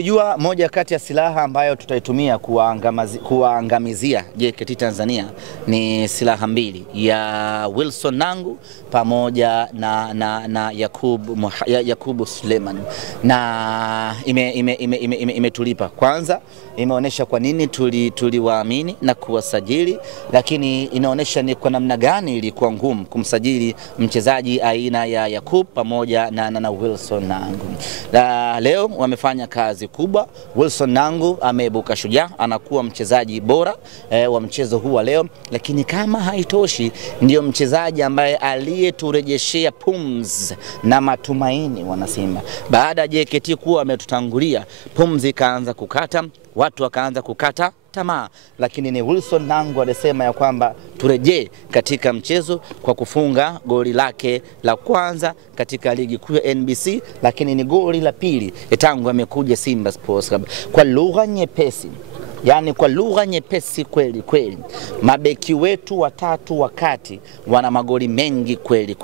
Ulijua moja kati ya silaha ambayo tutaitumia kuangamizia JKT Tanzania ni silaha mbili, ya Wilson Nangu pamoja na Yakubu Suleiman, na imetulipa. Kwanza imeonesha kwa nini tuliwaamini na kuwasajili, lakini inaonesha ni kwa namna gani ilikuwa ngumu kumsajili mchezaji aina ya Yakub pamoja na Wilson Nangu. Leo wamefanya kazi kubwa. Wilson Nangu ameibuka shujaa, anakuwa mchezaji bora wa mchezo huu wa leo, lakini kama haitoshi ndio mchezaji ambaye aliyeturejeshea pumzi na matumaini wanasimba. Baada ya JKT kuwa ametutangulia, pumzi kaanza kukata, watu wakaanza kukata tamaa, lakini ni Wilson Nangu alisema ya kwamba turejee katika mchezo kwa kufunga goli lake la kwanza katika ligi kuu ya NBC, lakini ni goli la pili tangu amekuja Simba Sports Club. Kwa lugha nyepesi, yani kwa lugha nyepesi kweli, mabeki wetu watatu wakati wana magoli mengi kweli.